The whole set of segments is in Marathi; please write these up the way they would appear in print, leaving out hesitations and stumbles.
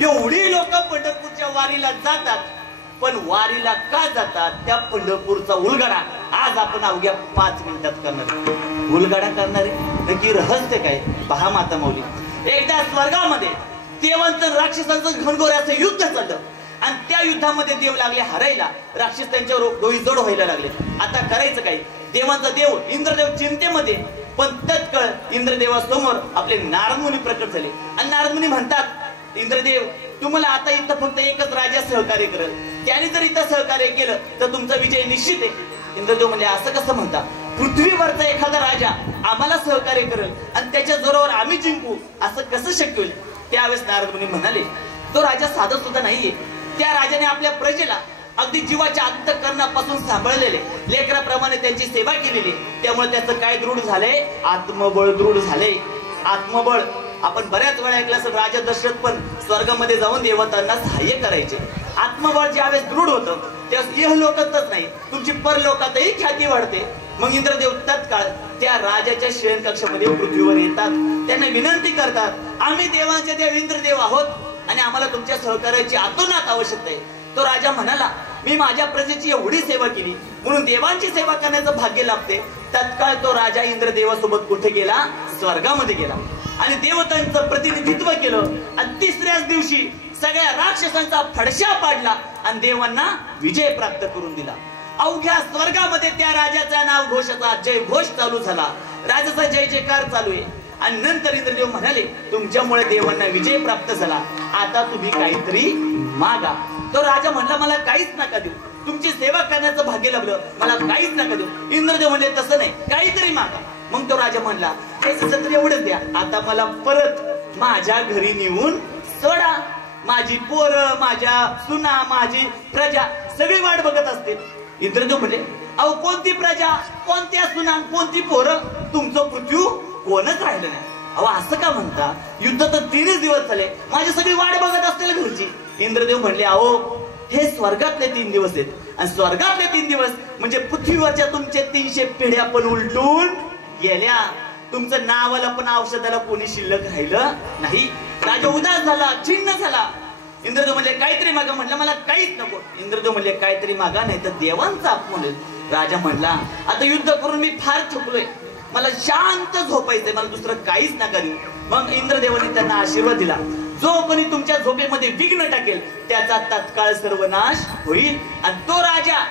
एवढी लोक पंढरपूरच्या वारीला जातात, पण वारीला का जातात त्या पंढरपूरचा उलगडा आज आपण अवघ्या 5 मिनिटात करणार आहे. उलगडा करणार आहे नक्की रहस्य काय पहा माता माऊली. एकदा स्वर्गामध्ये देवांचं राक्षसांचं घनघोराचं युद्ध चाललं आणि त्या युद्धामध्ये देव लागले हरायला, राक्षस त्यांच्यावर डोई जोड व्हायला लागले. आता करायचं काय? देवांचा देव इंद्रदेव चिंतेमध्ये, पण तत्काळ इंद्रदेवासमोर आपले नारद मुनी प्रकट झाले आणि नारद मुनी म्हणतात, इंद्रदेव तुम्हाला आता इथं फक्त एकच राजा सहकार्य करेल, त्याने जर इथं सहकार्य केलं तर तुमचा विजय निश्चित आहे. इंद्रदेव म्हणले असं कसं म्हणता? पृथ्वीवरचा एखादा राजा आम्हाला सहकार्य करेल आणि त्याच्या जोरावर आम्ही जिंकू असं कसं शक्य होईल? त्यावेळेस नारद मुनी म्हणाले, तो राजा साधा सुद्धा नाहीये. त्या राजाने आपल्या प्रजेला अगदी जीवाच्या अंतःकरणापासून सांभाळलेले, लेकराप्रमाणे त्यांची सेवा केलेली, त्यामुळे त्याचं काय दृढ झालंय? आत्मबळ दृढ झालंय. आत्मबळ आपण बऱ्याच वेळा ऐकलं असेल, राजा दशरथ पण स्वर्गामध्ये जाऊन देवतांना सहाय्य करायचे. आत्मबळ ज्यावेळेस दृढ होतं त्यावेळेस इहलोकातच नाही तुमची परलोकातही ख्याती वाढते. मग इंद्रदेव तत्काळ त्या राजाच्या शयन कक्षामध्ये पृथ्वीवर येतात, त्यांना विनंती करतात, आम्ही देवांचे देव इंद्रदेव आहोत आणि आम्हाला तुमच्या सहकार्याची आतोनात आवश्यकता आहे. तो राजा म्हणाला, मी माझ्या प्रजेची एवढी सेवा केली म्हणून देवांची सेवा करण्याचं भाग्य लाभते. तत्काळ तो राजा इंद्रदेवासोबत कुठे गेला? स्वर्गामध्ये गेला आणि देवतांचं प्रतिनिधित्व केलं आणि तिसऱ्याच दिवशी सगळ्या राक्षसांचा फडशा पाडला आणि देवांना विजय प्राप्त करून दिला. अवघ्या स्वर्गामध्ये त्या राजाचा नाव घोषाचा जय घोष चालू झाला, राजाचा जय जयकार चालू आहे. आणि नंतर इंद्रदेव म्हणाले, तुमच्यामुळे देवांना विजय प्राप्त झाला, आता तुम्ही काहीतरी मागा. तो राजा म्हणला, मला काहीच नका देऊ, तुमची सेवा करण्याचं भाग्य लाभलं, मला काहीच नका देऊ. इंद्रदेव म्हणले, तसं नाही, काहीतरी मागा. मग तो राजा म्हणला, हे तर एवढंच द्या, आता मला परत माझ्या घरी नेऊन सोडा. माझी पोरं, माझ्या सुना, माझी प्रजा सगळी वाट बघत असते. इंद्रदेव म्हणले, अहो कोणती प्रजा, कोणत्या सुना, कोणती पोरं, तुमचं पृथ्वी कोणच राहिलं नाही. अहो असं का म्हणता? युद्ध तर 3च दिवस झाले, माझी सगळी वाट बघत असतील घरची. इंद्रदेव म्हणले, अहो हे स्वर्गातले 3 दिवस आहेत आणि स्वर्गातले 3 दिवस म्हणजे पृथ्वीवरच्या तुमचे 300 पिढ्या पण उलटून गेल्या. तुमचं नावाला पण औषधाला कोणी शिल्लक राहिलं नाही. राजा उदास झाला, छिन्न झाला. इंद्रदेव म्हणले, काहीतरी मागा. म्हटलं, मला काहीच नको. इंद्रदेव म्हणले, काहीतरी मागा नाही तर देवांचा अपमान होईल. राजा म्हणला, आता युद्ध करून मी फार थकलोय, मला शांत झोपायचंय, मला दुसरं काहीच नका देऊ. मग इंद्रदेवाने त्यांना आशीर्वाद दिला, जो कोणी तुमच्या झोपेमध्ये विघ्न टाकेल त्याचा तत्काळ सर्वनाश होईल. आणि तो राजा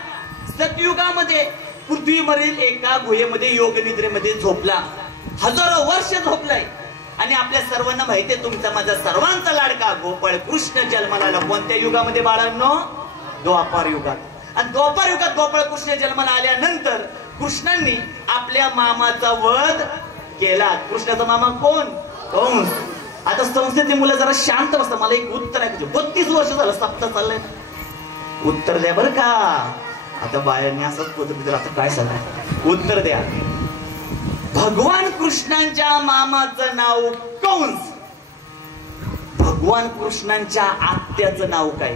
सतयुगामध्ये पृथ्वीवरील एका गुहेमध्ये योग निद्रेमध्ये झोपला, हजारो वर्ष झोपलाय. आणि आपल्या सर्वांना माहितीये, तुमचा माझा सर्वांचा लाडका गोपाळ कृष्ण जन्माला आला. कोणत्या युगामध्ये बाळांनो? द्वापार युगात. आणि द्वापार युगात गोपाळ कृष्ण जन्माला आल्यानंतर कृष्णांनी आपल्या मामाचा वध केला. कृष्णाचा मामा कोण? कंस. आता संस्थेतली मुलं जरा शांत बसता, मला एक उत्तर आहे. 32 वर्ष झालं सप्ताह चाललंय, उत्तर द्या बरं का. आता बायांनी असंच पद्धतीने आता काय सांगा, उत्तर द्या. भगवान कृष्णांच्या मामाचं नाव कंस, भगवान कृष्णांच्या आत्याचं नाव काय?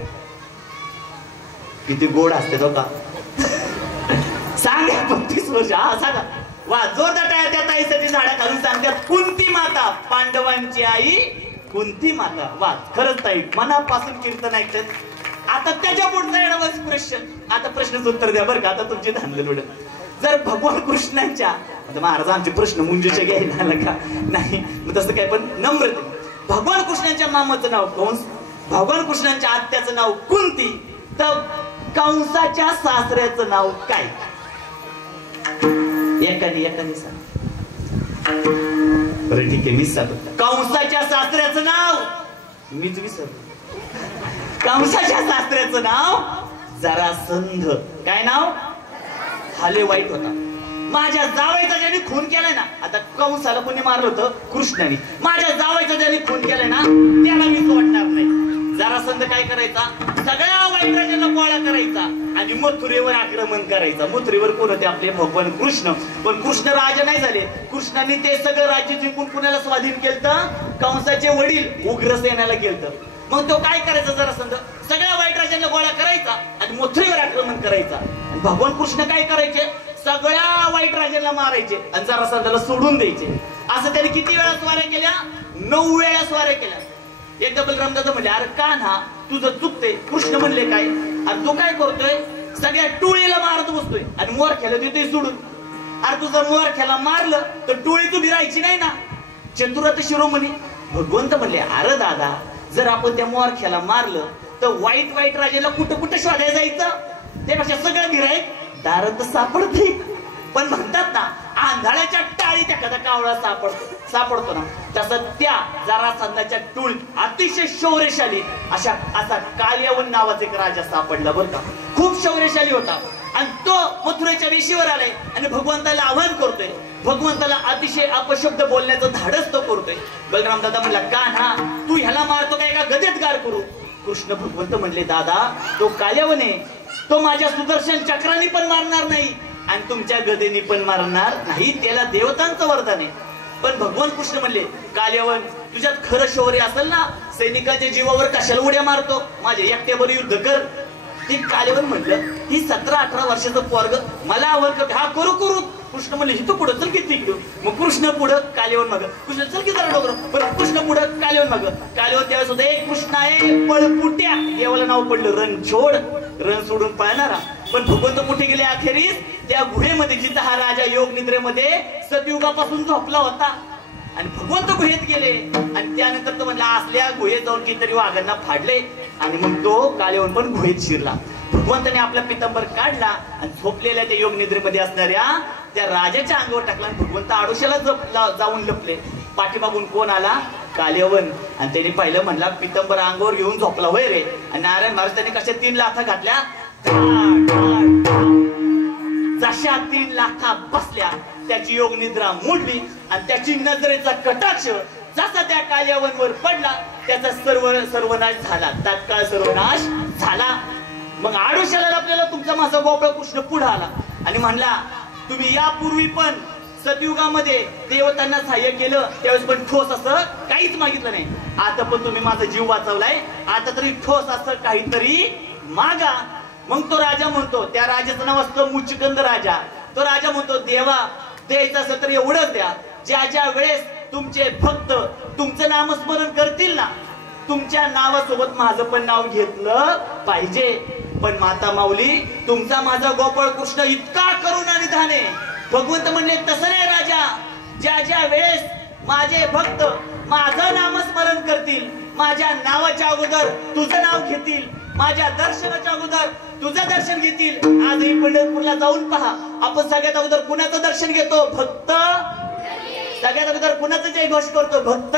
किती गोड असते तो का? सांगा 32 वर्ष. हा सांगा, वा जोरदार टाळ्या त्या ताईसाठी झाडा खालून सांगतात. कुंती माता, पांडवांची आई कुंती माता. वा खरंच ताई मनापासून कीर्तन ऐकतात. आता त्याच्या पुढचा एवढाच प्रश्न, आता प्रश्नाचं उत्तर द्या बरं का, आता तुमची धांदल उडत. जर भगवान कृष्णांच्या, आता महाराज आमचे प्रश्न मुंजीचे घ्यायला आला का नाही, मग तसं काय, पण नम्रते. भगवान कृष्णांच्या मामाचं नाव कंस, भगवान कृष्णांच्या आत्याचं नाव कुंती, तर कंसाच्या सासऱ्याचं नाव काय? एकाने सांग. बरं ठीक आहे, मीच सांगतो. कंसाच्या सासऱ्याचं नाव मीच विसरतो. कंसाच्या सासऱ्याचं नाव जरासंध. काय नाव? हाले वाईट होता. माझ्या जावयाचा ज्याने खून केलाय ना, आता कंसाला कोणी मारलं होतं? कृष्णाने. माझ्या जावयाचा ज्याने खून केलाय ना त्याला मी सोडणार नाही. जरासंध काय करायचा? सगळ्या वाईट राजांना गोळा करायचा आणि मथुरेवर आक्रमण करायचा. मथुरेवर कोण होते? आपले भगवान कृष्ण. पण कृष्ण राजा नाही झाले. कृष्णांनी ते सगळं राज्य जिंकून कुणाला स्वाधीन केलं? कंसाचे वडील उग्रसेनाला केलं. मग तो काय करायचा? जरासंध सगळ्या वाईट राजांना गोळा करायचा आणि मथुरेवर आक्रमण करायचा. आणि भगवान कृष्ण काय करायचे? सगळ्या वाईट राजांना मारायचे आणि जरासंधाला सोडून द्यायचे. असं त्यांनी किती वेळा स्वाऱ्या केल्या? 9 वेळा स्वाऱ्या केल्या. एकदा बलराम दादा म्हणले, अरे कान्हा तुझं चुकते. कृष्ण म्हणले, काय? अरे तू काय करतोय? सगळ्या टोळीला मारत बसतोय आणि मोरख्याला देतोय सोडून. अरे तुझं मोरख्याला मारलं तर टोळी तुझी राहायची नाही ना. चतुरात शिरोमणी भगवंत म्हणले, अरे दादा जर आपण त्या मोरख्याला मारलं तर वाईट वाईट राजाला कुठं कुठं शोधायला जायचं? त्यापेक्षा सगळं गिराईक दारात सापडते. पण म्हणतात ना, आंधळ्याच्या टाळीत एखादा कावळा सापडतो ना, तसं त्या जरासंधाच्या टोळीत अतिशय शौर्यशाली असा कालियावन नावाचा एक राजा सापडला बरं का. खूप शौर्यशाली होता आणि तो मथुरेच्या वेशीवर आलाय आणि भगवंताला आव्हान करतोय. भगवंताला अतिशय अपशब्द बोलण्याचं धाडस तो करतोय. बलराम दादा म्हणला, कान्हा तू ह्याला मारतो काय का गदेत गार करू? कृष्ण भगवंत म्हणले, दादा तो कालियावन आहे, तो माझ्या सुदर्शन चक्राने पण मारणार नाही आणि तुमच्या गदेने पण मारणार नाही, त्याला देवतांचं वरदान आहे. पण भगवान कृष्ण म्हणले, कालियावन तुझ्यात खरं शौर्य असेल ना, सैनिकांच्या जीवावर कशाला उड्या मारतो? माझ्या एकट्यावर युद्ध कर. ते कालियावन म्हटलं, ही 17-18 वर्षाचं पोरग मला आव्हान करते, हा करू करू. कृष्ण म्हणले, ही तू पुढं चल किती इकडं. मग कृष्ण पुढं, कालियावन मागं. कृष्ण चल की जरा डोंगर. बरं कृष्ण पुढं, कालियावन मागं. कालियावन त्यावेळेस होतं, एक कृष्ण आहे पळपुट्या, देवाला नाव पडलं रणछोड, रण सोडून पळणारा. पण भगवंत कुठे गेले अखेरीस? त्या गुहेमध्ये, जिथं हा राजा योग निद्रेमध्ये सतयुगापासून झोपला होता. आणि भगवंत गुहेत गेले आणि त्यानंतर तो म्हणला, असल्या गुहेत जाऊन कितीतरी वाघांना फाडले आणि मग तो कालियावन पण गुहेत शिरला. भगवंताने आपला पितांबर काढला आणि झोपलेल्या त्या योग निद्रेमध्ये असणाऱ्या त्या राजाच्या अंगावर टाकला आणि भगवंत आडोशाला जाऊन लपले. पाठीमागून कोण आला? कालियावन. आणि त्याने पाहिलं, म्हणला पितांबर अंगावर घेऊन झोपला होय रे. आणि नारायण महाराज त्यांनी कशा 3 लाथा घातल्या, जशा 3 लाथा बसल्या त्याची योग निद्रा मोडली आणि त्याची नजरेचा कटाक्ष जसा त्या कालियावनवर पडला त्याचा सर्वनाश झाला, तात्काळ सर्वनाश झाला. मग आडोशाला आपल्याला तुमचा माझा गोपाळ कृष्ण पुढे आला आणि म्हणला, तुम्ही यापूर्वी पण सतयुगामध्ये देवतांना सहाय्य केलं, त्यावेळेस पण ठोस असं काहीच मागितलं नाही. आता पण तुम्ही माझा जीव वाचवलाय, आता तरी ठोस असं काहीतरी मागा. मग तो राजा म्हणतो, त्या राजाचं नाव असतं मुचकंद राजा. तो राजा म्हणतो, देवा द्यायचं असेल तर एवढंच द्या, ज्या ज्या वेळेस तुमचे भक्त तुमचं नामस्मरण करतील ना, तुमच्या नावासोबत माझं पण नाव घेतलं पाहिजे. पण माता माऊली, तुमचा माझा गोपाळ कृष्ण इतका करुण आणि धाने. भगवंत म्हणले, तसं नाही राजा, ज्या ज्या वेळेस माझे भक्त माझं नामस्मरण करतील, माझ्या नावाच्या अगोदर तुझं नाव घेतील, माझ्या दर्शनाच्या अगोदर तुझं दर्शन घेतील. आजही पंढरपूरला जाऊन पहा, आपण सगळ्यात अगोदर कुणाचं दर्शन घेतो? भक्त. सगळ्यात अगोदर कुणाचं जयघोष करतो? भक्त.